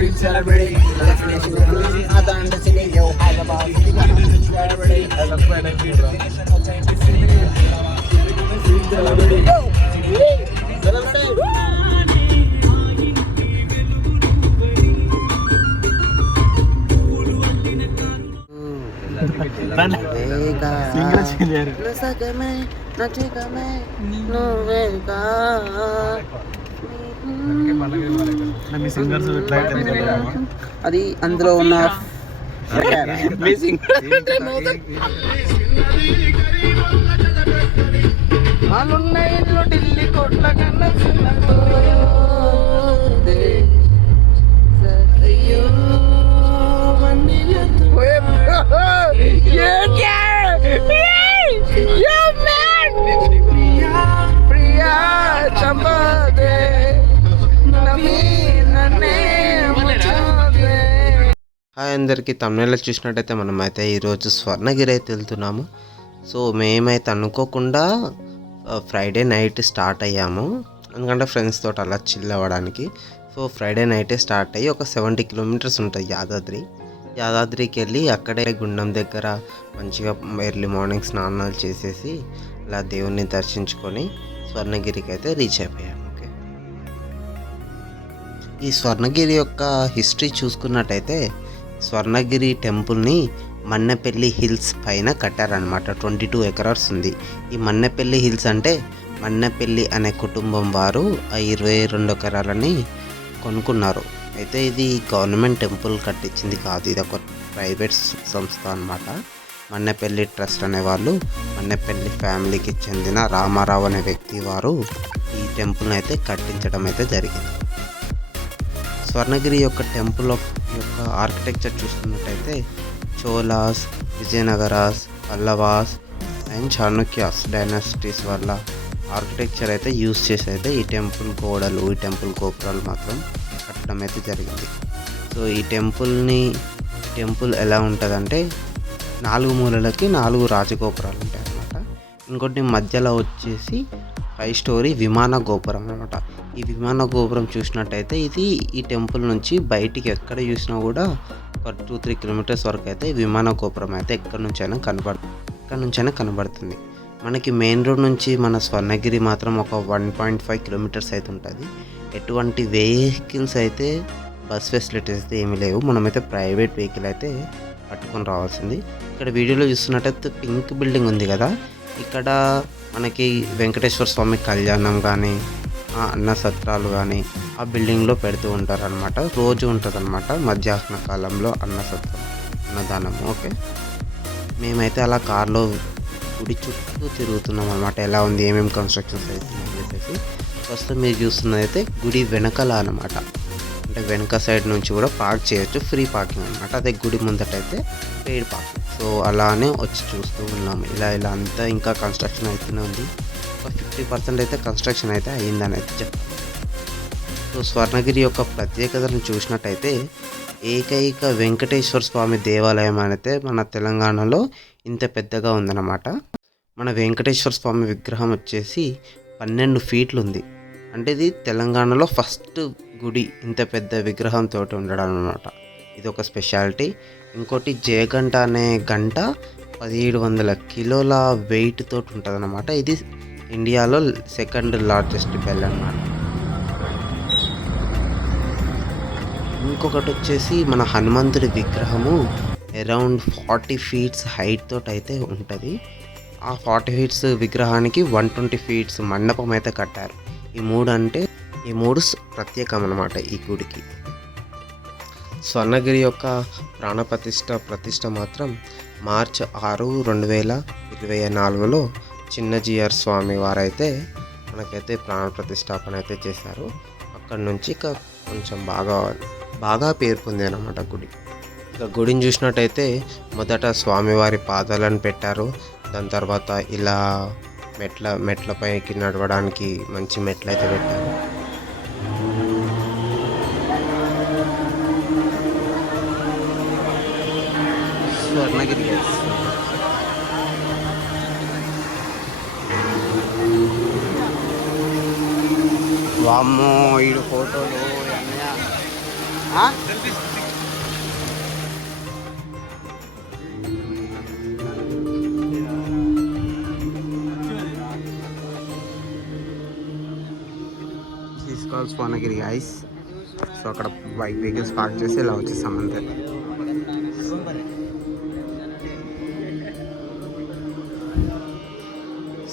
street celebrity. Definition of bougie, other in the city. Yo, Hyderabad, city got street celebrity. Definitional change the city. Street celebrity. Yo, celebrity. అది అందులో ఉన్న ఢిల్లీ కోట్ల కన్నా hi అందరికీ తమిళలో చూసినట్టయితే మనమైతే ఈరోజు స్వర్ణగిరి అయితే వెళ్తున్నాము. సో మేమైతే అనుకోకుండా ఫ్రైడే నైట్ స్టార్ట్ అయ్యాము, ఎందుకంటే ఫ్రెండ్స్ తోటి అలా చిల్ అవ్వడానికి. సో ఫ్రైడే నైటే స్టార్ట్ అయ్యి ఒక 70 కిలోమీటర్స్ ఉంటుంది యాదాద్రికి వెళ్ళి అక్కడే గుండం దగ్గర మంచిగా ఎర్లీ మార్నింగ్ స్నానాలు చేసేసి అలా దేవుణ్ణి దర్శించుకొని స్వర్ణగిరికి అయితే రీచ్ అయిపోయాము. ఓకే, ఈ స్వర్ణగిరి యొక్క హిస్టరీ చూసుకున్నట్టయితే స్వర్ణగిరి టెంపుల్ని మన్నెపల్లి హిల్స్ పైన కట్టారనమాట. 22 ఎకరాస్ ఉంది. ఈ మన్నెపల్లి హిల్స్ అంటే మన్నెపల్లి అనే కుటుంబం వారు ఆ 22 ఎకరాలని కొనుక్కున్నారు. అయితే ఇది గవర్నమెంట్ టెంపుల్ కట్టించింది కాదు, ఇది ఒక ప్రైవేట్ సంస్థ అనమాట. మన్నెపల్లి ట్రస్ట్ అనేవాళ్ళు మన్నెపల్లి ఫ్యామిలీకి చెందిన రామారావు అనే వ్యక్తి వారు ఈ టెంపుల్ని అయితే కట్టించడం అయితే జరిగింది. స్వర్ణగిరి యొక్క టెంపుల్ యొక్క ఆర్కిటెక్చర్ చూసుకున్నట్టయితే చోలాస్, విజయనగరాస్, పల్లవాస్ అండ్ చాణుక్యాస్ డైనాసిటీస్ వల్ల ఆర్కిటెక్చర్ అయితే యూజ్ చేసి అయితే ఈ టెంపుల్ గోడలు, ఈ టెంపుల్ గోపురాలు మాత్రం కట్టడం అయితే జరిగింది. సో ఈ టెంపుల్ ఎలా ఉంటుందంటే 4 మూలలకి 4 రాజగోపురాలు ఉంటాయి అన్నమాట. ఇంకోటి మధ్యలో వచ్చేసి 5 స్టోరీ విమాన గోపురం అనమాట. ఈ విమాన గోపురం చూసినట్టయితే ఇది ఈ టెంపుల్ నుంచి బయటికి ఎక్కడ చూసినా కూడా ఒక 2-3 కిలోమీటర్స్ వరకు అయితే విమాన గోపురం అయితే ఎక్కడి నుంచైనా కనబడుతుంది. మనకి మెయిన్ రోడ్ నుంచి మన స్వర్ణగిరి మాత్రం ఒక 1.5 కిలోమీటర్స్ అయితే ఉంటుంది. ఎటువంటి వెహికల్స్ అయితే బస్ ఫెసిలిటీస్ అయితే ఏమీ లేవు. మనమైతే ప్రైవేట్ వెహికల్ అయితే పట్టుకొని రావాల్సింది. ఇక్కడ వీడియోలో చూస్తున్నట్టయితే పింక్ బిల్డింగ్ ఉంది కదా, ఇక్కడ మనకి వెంకటేశ్వర స్వామి కళ్యాణం కానీ అన్న సత్రాలు కానీ ఆ బిల్డింగ్లో పెడుతూ ఉంటారు అనమాట. రోజు ఉంటుంది అనమాట మధ్యాహ్న కాలంలో అన్నదానం. ఓకే, మేమైతే అలా కార్లో గుడి చుట్టూ తిరుగుతున్నాం అనమాట. ఎలా ఉంది, ఏమేమి కన్స్ట్రక్షన్స్ అవుతున్నాయని చెప్పేసి. ఫస్ట్ మీరు చూస్తున్నదైతే గుడి వెనకాల అనమాట, అంటే వెనక సైడ్ నుంచి కూడా పార్క్ చేయొచ్చు, ఫ్రీ పార్కింగ్ అనమాట. అదే గుడి ముందటైతే పెయిడ్ పార్కింగ్. సో అలానే వచ్చి చూస్తూ ఉన్నాము. ఇలా అంతా ఇంకా కన్స్ట్రక్షన్ అవుతూనే ఉంది. ఒక 50% అయితే కన్స్ట్రక్షన్ అయితే అయ్యిందని అయితే చెప్తాను. సో స్వర్ణగిరి యొక్క ప్రత్యేకతను చూసినట్టయితే ఏకైక వెంకటేశ్వర స్వామి దేవాలయం అయితే మన తెలంగాణలో ఇంత పెద్దగా ఉందన్నమాట. మన వెంకటేశ్వర స్వామి విగ్రహం వచ్చేసి 12 ఫీట్లు ఉంది. అంటే ఇది తెలంగాణలో ఫస్ట్ గుడి ఇంత పెద్ద విగ్రహంతో ఉండడం అనమాట. ఇది ఒక స్పెషాలిటీ. ఇంకోటి జయగంట అనే గంట 1700 కిలోల వెయిట్ తోటి ఉంటుంది అనమాట. ఇది ఇండియాలో 2nd లార్జెస్ట్ బెల్ అన్నమాట. ఇంకొకటి వచ్చేసి మన హనుమంతుడి విగ్రహము అరౌండ్ 40 ఫీట్స్ హైట్ తోటి అయితే ఉంటుంది. ఆ 40 ఫీట్స్ విగ్రహానికి 120 ఫీట్స్ మండపం అయితే కట్టారు. ఈ మూడు ప్రత్యేకం అన్నమాట ఈ గుడికి. స్వర్ణగిరి యొక్క ప్రతిష్ట మాత్రం మార్చి 6, 2024లో చిన్నజీఆర్ స్వామి వారైతే మనకైతే ప్రాణ ప్రతిష్టాపన అయితే చేశారు. అక్కడి నుంచి ఇక కొంచెం బాగా పేరు పొంది అన్నమాట గుడి. ఇక గుడిని చూసినట్టయితే మొదట స్వామివారి పాదాలను పెట్టారు. దాని తర్వాత ఇలా మెట్ల పైకి నడవడానికి మంచి మెట్లు అయితే పెట్టారు. స్వర్ణగిరి వామ్మో ఈడు ఫోటోలు తీసుకోవాలి స్వర్ణగిరి గైస్. సో అక్కడ బైక్ వెహికల్స్ పార్క్ చేసి ఇలా వచ్చేస్తాం అంతే.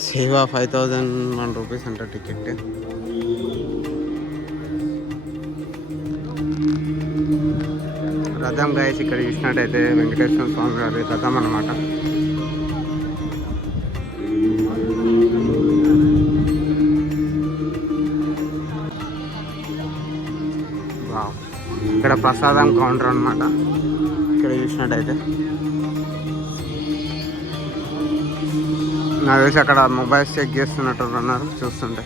సేవా 5001 రూపీస్ అంట టికెట్. రథం గైస్ ఇక్కడ చూసినట్టయితే వెంకటేశ్వర స్వామి గారి రథం అన్నమాట. ఇక్కడ ప్రసాదం కౌంటర్ అన్నమాట. ఇక్కడ చూసినట్టయితే నాకు తెలిసి అక్కడ మొబైల్స్ చెక్ చేస్తున్నట్టు ఉన్నారు చూస్తుంటే.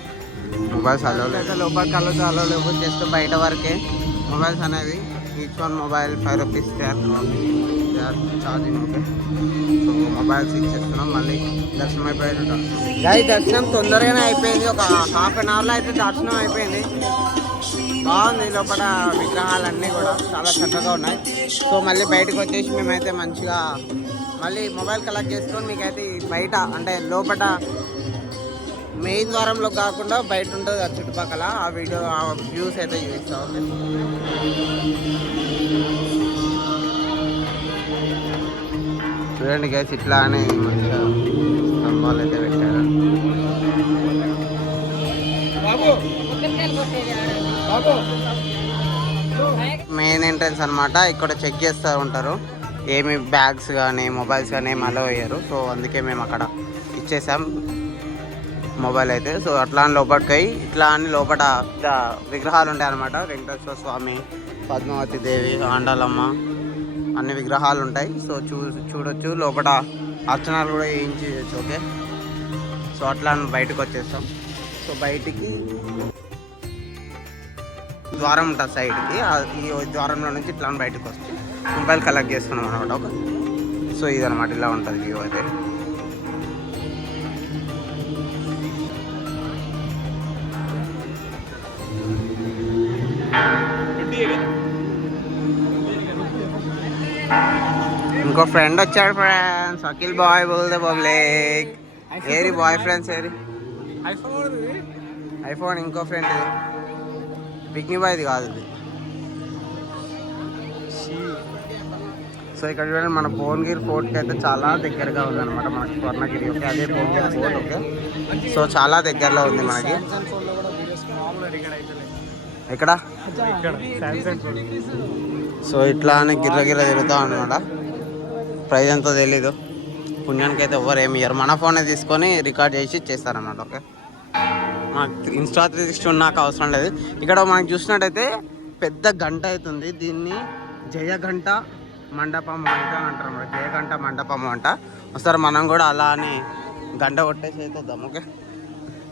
మొబైల్స్ అలో లేదు, లోపలికి అలో అలో లేవు, జస్ట్ బయట వరకే మొబైల్స్ అనేవి. Each one mobile 5 rupees charging. Okay, so mobiles ఇచ్చేస్తున్నాం. మళ్ళీ దర్శనం అయిపోయేట దర్శనం తొందరగానే అయిపోయింది. ఒక హాఫ్ అన్ అవర్లో అయితే దర్శనం అయిపోయింది. బాగుంది, లోపల విగ్రహాలన్నీ కూడా చాలా చక్కగా ఉన్నాయి. సో మళ్ళీ బయటకు వచ్చేసి మేమైతే మంచిగా మళ్ళీ మొబైల్ కలెక్ట్ చేసుకొని మీకైతే బయట అంటే లోపల మెయిన్ ద్వారంలో కాకుండా బయట ఉంటుంది ఆ చుట్టుపక్కల ఆ వీడియో ఆ వ్యూస్ అయితే చూపిస్తాం. ఓకే, చూడండి గైస్, ఇట్లా అని మంచిగా స్తంభాలు అయితే పెట్టారు. మెయిన్ ఎంట్రన్స్ అన్నమాట. ఇక్కడ చెక్ చేస్తూ ఉంటారు ఏమి బ్యాగ్స్ కానీ మొబైల్స్ కానీ ఏమి అలో అయ్యారు. సో అందుకే మేము అక్కడ ఇచ్చేసాం మొబైల్ అయితే. సో అట్లా అని లోపలికి ఇట్లా అని లోపల విగ్రహాలు ఉంటాయి అన్నమాట. వెంకటేశ్వర స్వామి, పద్మావతి దేవి, ఆండాలమ్మ అన్ని విగ్రహాలు ఉంటాయి. సో చూడొచ్చు లోపల అర్చనలు కూడా వేయించి చేయొచ్చు. ఓకే, సో అట్లా బయటకు వచ్చేస్తాం. సో బయటికి ద్వారం ఉంటుంది సైడ్కి, ఈ ద్వారంలో నుంచి ఇట్లా బయటకు వచ్చి మొబైల్ కలెక్ట్ చేసుకున్నాం అనమాట. ఓకే, సో ఇదనమాట, ఇలా ఉంటుంది వ్యూ అయితే. ఇంకో ఫ్రెండ్ వచ్చాడు ఫ్రెండ్స్, అఖిల్ బాయ్ బోల్ ద పబ్లిక్. ఏరి బాయ్ ఫ్రెండ్స్ ఏరి ఐఫోన్. ఇంకో ఫ్రెండ్ ఇది పిక్ని బాయ్ది కాదు ఇది. సో ఇక్కడ చూడండి మన భువనగిరి ఫోర్ట్కి అయితే చాలా దగ్గరగా ఉందన్నమాట మనకి స్వర్ణగిరి. ఓకే, అదే భువనగిరి ఫోర్ట్. ఓకే, సో చాలా దగ్గరలో ఉంది మనకి. ఎక్కడ సో ఇట్లా అని గిర్ర తిరుగుతాం అనమాట. ప్రైజ్ ఎంతో తెలీదు, పుణ్యానికి అయితే ఎవరు ఏమి ఇయ్యరు. మన ఫోనే తీసుకొని రికార్డ్ చేసి చేస్తారన్నమాట. ఓకే, మనకు ఇన్స్టా 360 ఉన్నాక అవసరం లేదు. ఇక్కడ మనకు చూసినట్టయితే పెద్ద గంట అవుతుంది. దీన్ని జయగంట మండపం అంట అంటారు అన్నమాట. జయగంట మండపం అంట. ఒకసారి మనం కూడా అలా అని గంట కొట్టేసి అయితే వద్దాం. ఓకే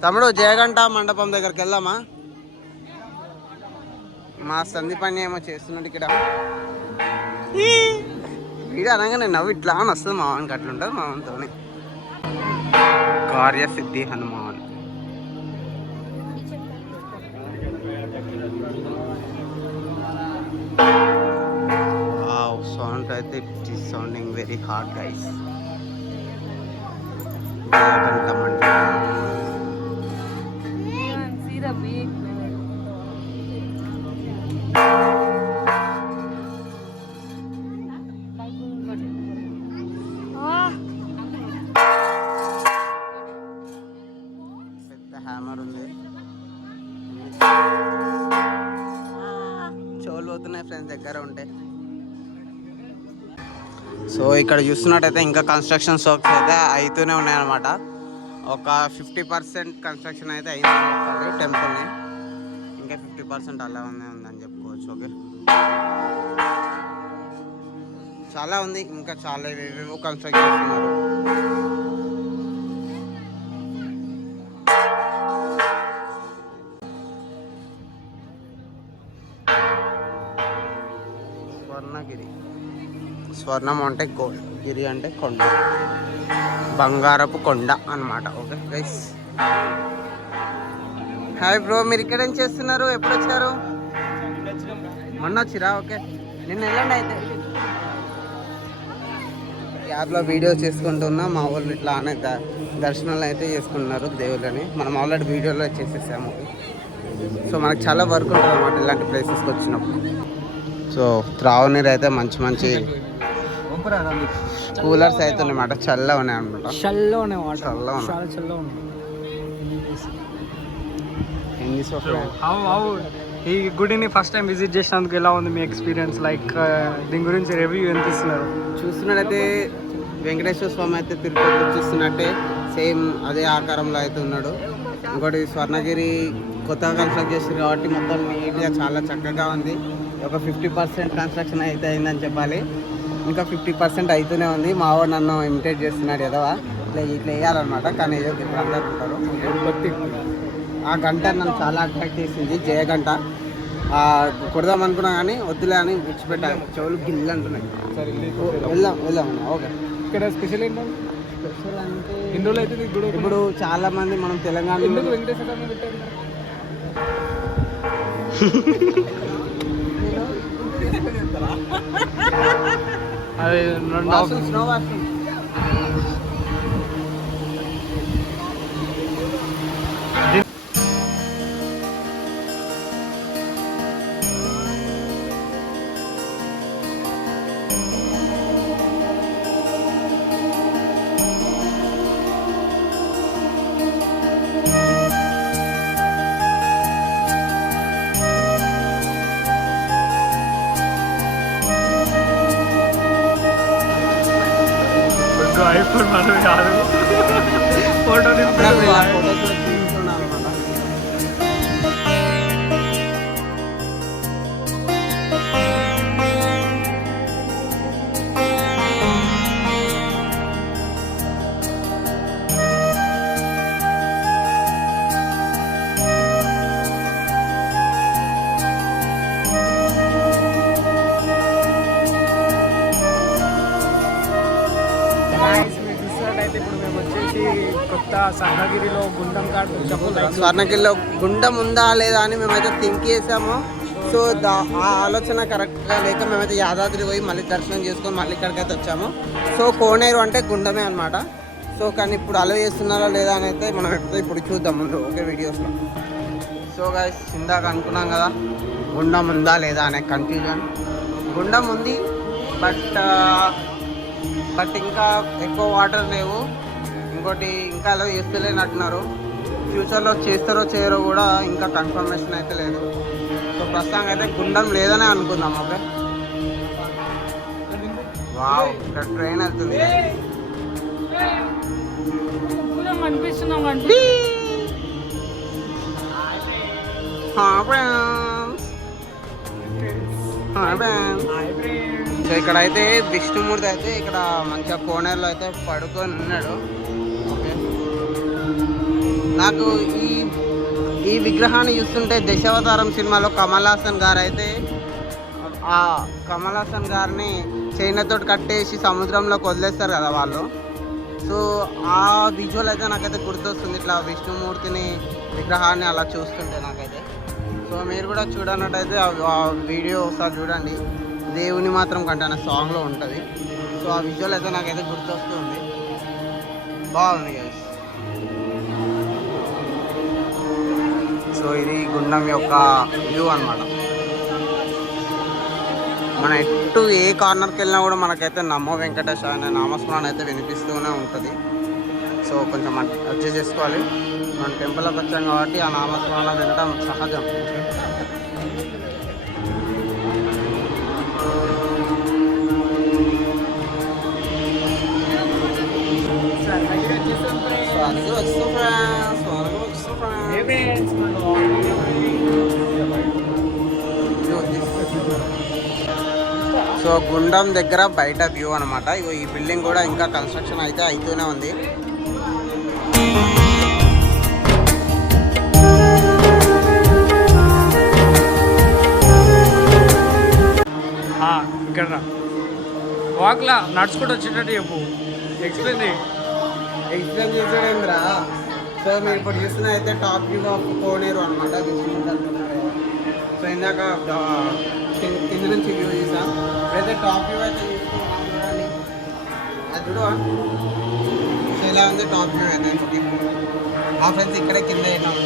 తమ్ముడు, జయగంట మండపం దగ్గరికి వెళ్దామా? మా సందీపాన్ని ఏమో చేస్తున్నాడు ఇక్కడ. వీడు అనగానే నవ్వు ఇట్లా అని వస్తుంది. మావానికి అట్లుంటుంది మావంతో. కార్యసిద్ధి హనుమాన్. సౌండ్ అయితే it is sounding very hard guys. పెద్ద హ్యామర్ ఉంది. చోలు పోతున్నాయి ఫ్రెండ్స్ దగ్గర ఉంటే. సో ఇక్కడ చూస్తున్నట్టయితే ఇంకా కన్స్ట్రక్షన్ వర్క్స్ అయితే అవుతూనే ఉన్నాయన్నమాట. ఒక 50% కన్స్ట్రక్షన్ అయితే అయింది టెంపుల్ని. ఇంకా 50% అలా ఉందని చెప్పుకోవచ్చు. ఓకే, చాలా ఉంది, ఇంకా చాలా ఏవేవో కన్స్ట్రక్ట్ చేస్తున్నారు. స్వర్ణగిరి, స్వర్ణం అంటే గోల్డ్, గిరి అంటే కొండ, బంగారపు కొండ అన్నమాట. ఓకే గైస్, హాయ్ బ్రో, మీరు ఇక్కడ ఏం చేస్తున్నారు? ఎప్పుడు వచ్చారు? మొన్న వచ్చిరా? ఓకే, నిన్న వెళ్ళండి అయితే. యాప్లో వీడియోస్ చేసుకుంటున్నా, మా వాళ్ళు ఇట్లా అనే దర్శనాలు అయితే చేసుకుంటున్నారు దేవుళ్ళని. మనం ఆల్రెడీ వీడియోలో చేసేసాము. సో మనకు చాలా వర్క్ ఉంటుంది అన్నమాట ఇలాంటి ప్లేసెస్కి వచ్చినప్పుడు. సో త్రాగునీరు అయితే మంచి మంచి కూలర్స్ అయితే ఉన్నాయన్నమాట, చల్లగా ఉన్నాయి అనమాట. ఈ గుడిని ఫస్ట్ టైం విజిట్ చేసినందుకు ఎలా ఉంది మీ ఎక్స్పీరియన్స్? లైక్ దీని గురించి రివ్యూ ఎంత ఇస్తున్నారు? చూస్తున్నట్టయితే వెంకటేశ్వర స్వామి అయితే తిరుపతి చూస్తున్నట్టే సేమ్ అదే ఆకారంలో అయితే ఉన్నాడు. ఇంకోటి స్వర్ణగిరి కొత్తగా కన్స్ట్రక్ట్ చేశారు కాబట్టి మొత్తం నీట్గా చాలా చక్కగా ఉంది. ఒక 50% కన్స్ట్రక్షన్ అయితే అయిందని చెప్పాలి, ఇంకా 50% అవుతూనే ఉంది. మా వాడు నన్ను ఇమిటేట్ చేస్తున్నాడు ఎదవా, ఇట్లా వేయాలన్నమాట. కానీ ఏదో ఇప్పుడు అందరు ఉంటారు. ఆ గంట నన్ను చాలా అట్రాక్ట్ చేసింది, జయ గంట. కొడదాం అనుకున్నా కానీ వద్దులే అని విడిచిపెట్టాను, చెవులు గిల్లు అంటున్నాయి. వెళ్దాం ఓకే. ఇక్కడ స్పెషల్ ఏంటంటే స్పెషల్ అంటే హిందువులు అయితే ఇప్పుడు చాలా మంది మనం తెలంగాణ వెంకటేశ్వర పెట్టారు. అది స్నో వాషింగ్. ఐఫోన్ మనం కాదు, ఫోటో కొత్త స్వర్ణగిరిలో గుండం కాడ స్వర్ణగిరిలో గుండం ఉందా లేదా అని మేమైతే థింక్ చేసాము. సో ఆ ఆలోచన కరెక్ట్గా లేక మేమైతే యాదాద్రి పోయి మళ్ళీ దర్శనం చేసుకొని మళ్ళీ ఇక్కడికైతే వచ్చాము. సో కోనేరు అంటే గుండమే అనమాట. సో కానీ ఇప్పుడు అలో చేస్తున్నారా లేదా అని అయితే మనం ఇప్పుడు చూద్దాం ముందు ఓకే వీడియోస్లో. సో గైస్ ఇందాక అనుకున్నాం కదా గుండం ఉందా లేదా అనే కన్ఫ్యూజన్. గుండం ఉంది, బట్ ఇంకా ఎక్కువ వాటర్ లేవు. ఇంకోటి ఇంకా అలా చేస్తలేనట్టున్నారు. ఫ్యూచర్లో చేస్తారో చేయరో కూడా ఇంకా కన్ఫర్మేషన్ అయితే లేదు. సో ప్రస్తుతానికి అయితే గుండం లేదనే అనుకుందాం. ఓకే, వావ్ ఇక్కడ ట్రైన్ వెళ్తుంది. సో ఇక్కడైతే విష్ణుమూర్తి అయితే ఇక్కడ మంచిగా కోనేరులో అయితే పడుకొని ఉన్నాడు. ఓకే, నాకు ఈ విగ్రహాన్ని చూస్తుంటే దశావతారం సినిమాలో కమల్ హాసన్ గారు అయితే ఆ కమల్ హాసన్ గారిని చైనతో కట్టేసి సముద్రంలోకి వదిలేస్తారు కదా వాళ్ళు. సో ఆ విజువల్ అయితే నాకైతే గుర్తొస్తుంది, ఇట్లా విష్ణుమూర్తిని విగ్రహాన్ని అలా చూస్తుంటే నాకైతే. సో మీరు కూడా చూడనట్టయితే ఆ వీడియో ఒకసారి చూడండి, దేవుని మాత్రం కంటే అనే సాంగ్లో ఉంటుంది. సో ఆ విజువల్ అయితే నాకైతే గుర్తొస్తుంది, బాగుంది గైస్. సో ఇది గుండం యొక్క వ్యూ అన్నమాట. మన ఎటు ఏ కార్నర్కి వెళ్ళినా కూడా మనకైతే నమో వెంకటేశ అనే నామస్మరణ అయితే వినిపిస్తూనే ఉంటుంది. సో కొంచెం అడ్జస్ట్ చేసుకోవాలి. మనం టెంపుల్కి వచ్చాం కాబట్టి ఆ నామస్మరణ వినడం సహజం. సో గుండం దగ్గర బయట వ్యూ అనమాట. ఇగో ఈ బిల్డింగ్ కూడా ఇంకా కన్స్ట్రక్షన్ అయితే అవుతూనే ఉంది. ఇక్కడ వాక్లా నడుచుకుంటూ వచ్చేటట్టు చెప్పు, ఎక్స్ప్లెయిన్ చేసాడేంద్రా. సో మీరు ఇప్పుడు చూస్తున్న అయితే టాప్ వ్యూ ఆఫ్ కోనేరు అనమాట. సో ఇందాక నుంచి వ్యూ చూసాం. ఇప్పుడైతే టాప్ వ్యూ అయితే చూసుకున్నాం. చూడండి అది చూడవా సో ఇలా ఉంది టాప్ వ్యూ అయితే. మా ఫ్రెండ్స్ ఇక్కడే కింద అయినాం.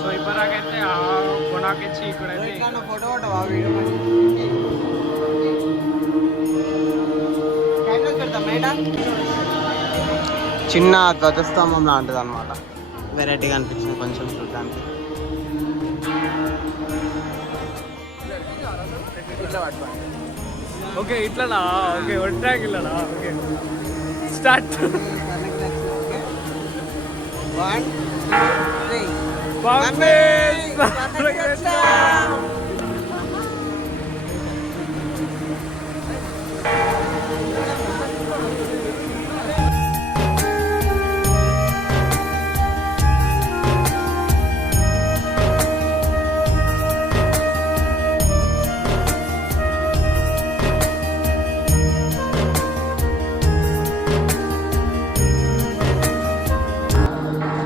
సో ఇప్పటికైతే కొనాకిచ్చి ఇక్కడైతే ఇట్లా ఫోటో కొట్టవా వీడియో చిన్న ధ్వజస్తంభం లాంటిది అనమాట. వెరైటీగా అనిపించింది కొంచెం చూడడానికి. ఇట్లా పట్టుకోండి. ఓకే ఇట్లనా ఓకే వన్ ట్రాక్ ఇట్లనా ఓకే స్టార్ట్ 1 2 3 బాంబే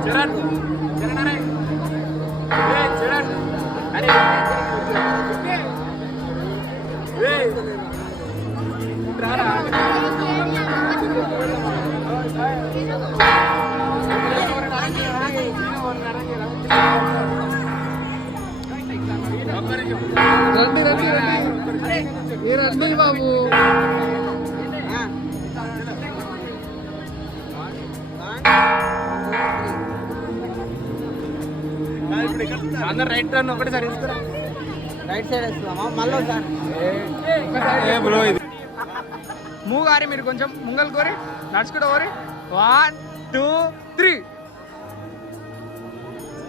చరణ్ చరణ్ అరే ఏ చరణ్ అరే ఏ రారా రండి రండి రండి రండి బాబు. అందరు రైట్ టర్న్ ఒకటిసారి ఇస్తారా? రైట్ సైడ్ వేస్తున్నామా మళ్ళీ ఒకసారి? బ్రో ఇది మూగారి మీరు కొంచెం ముంగల్ కోరి నడుచుకుంటూ కోరి 1 2 3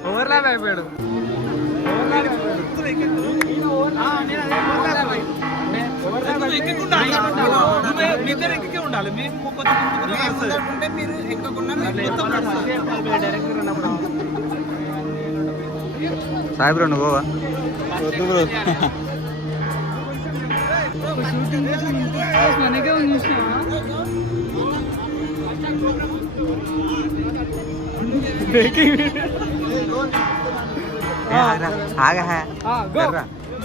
ఓవర్లాప్ అయిపోయాడు. మీరు ఎక్కకుండా సాయి బ్రో నువ్వు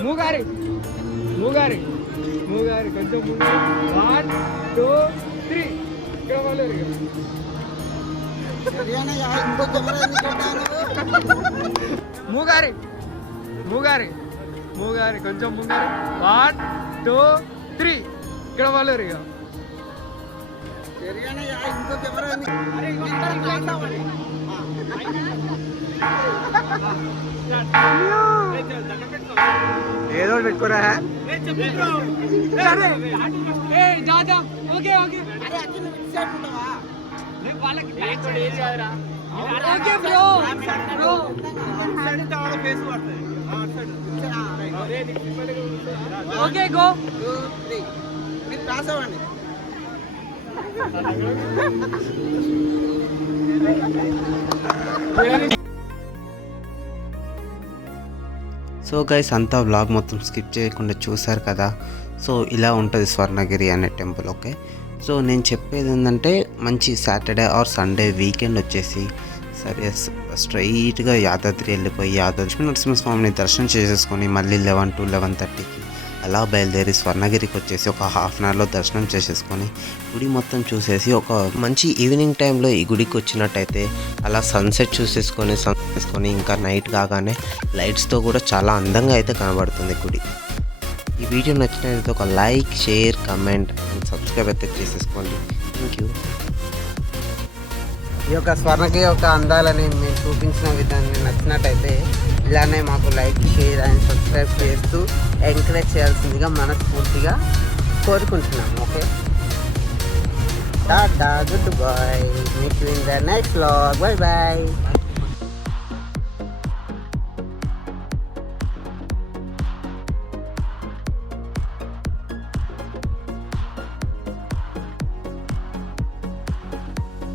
మూగారి మూగారి మూగారి కొంచెం మూగారి 1 2 3 ఇక్కడ వాళ్ళు మూగారి మూగారి మూగారి కొంచెం మూగారి 1 2 3 ఇక్కడ వాళ్ళు ఇక ఏదో పెట్టుకోరా. Okay okay okay bro bro okay go 2 3 మీరు పాస్ అవ్వండి. సో గైస్ అంతా వ్లాగ్ మొత్తం స్కిప్ చేయకుండా చూసారు కదా. సో ఇలా ఉంటుంది స్వర్ణగిరి అనే టెంపుల్. ఓకే సో నేను చెప్పేది ఏంటంటే మంచి సాటర్డే ఆర్ సండే వీకెండ్ వచ్చేసి సరే స్ట్రైట్గా యాదాద్రి వెళ్ళిపోయి యాదాద్రి నరసింహస్వామిని దర్శనం చేసేసుకొని మళ్ళీ 11 to 11:30కి అలా బయలుదేరి స్వర్ణగిరికి వచ్చేసి ఒక హాఫ్ అన్ అవర్లో దర్శనం చేసేసుకొని గుడి మొత్తం చూసేసి ఒక మంచి ఈవినింగ్ టైంలో ఈ గుడికి వచ్చినట్టయితే అలా సన్సెట్ చూసేసుకొని ఇంకా నైట్ కాగానే లైట్స్తో కూడా చాలా అందంగా అయితే కనబడుతుంది గుడి. ఈ వీడియో నచ్చినట్లయితే ఒక like, share, comment and subscribe అయితే చేసేసుకోండి. Thank you. ఈ యొక్క స్వర్ణగిరి యొక్క అందాలని మేము చూపించిన విధాన్ని నచ్చినట్టయితే ఇలానే మాకు లైక్, షేర్ అండ్ సబ్స్క్రైబ్ చేస్తూ ఎంకరేజ్ చేయాల్సిందిగా మనస్ఫూర్తిగా కోరుకుంటున్నాము. Okay tata, goodbye, meet you in the next vlog. Bye bye.